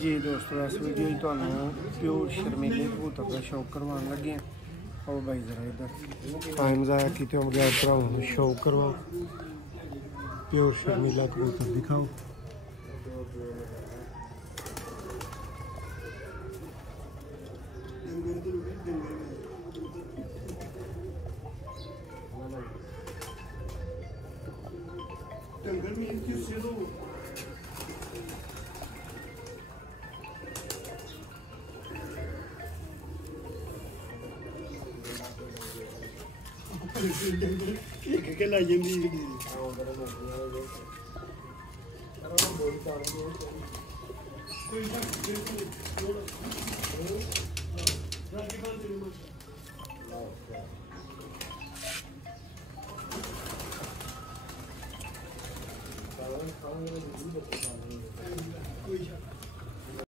जी दोस्तों इस वीडियो तो प्योर शर्मीले कबूतर का शौक करवाने लगे हैं। और भाई जरा इधर टाइम ज़ाया किते बगैर भराओ शौक करवाओ, प्योर शर्मीला कबूतर दिखाओ। que la gente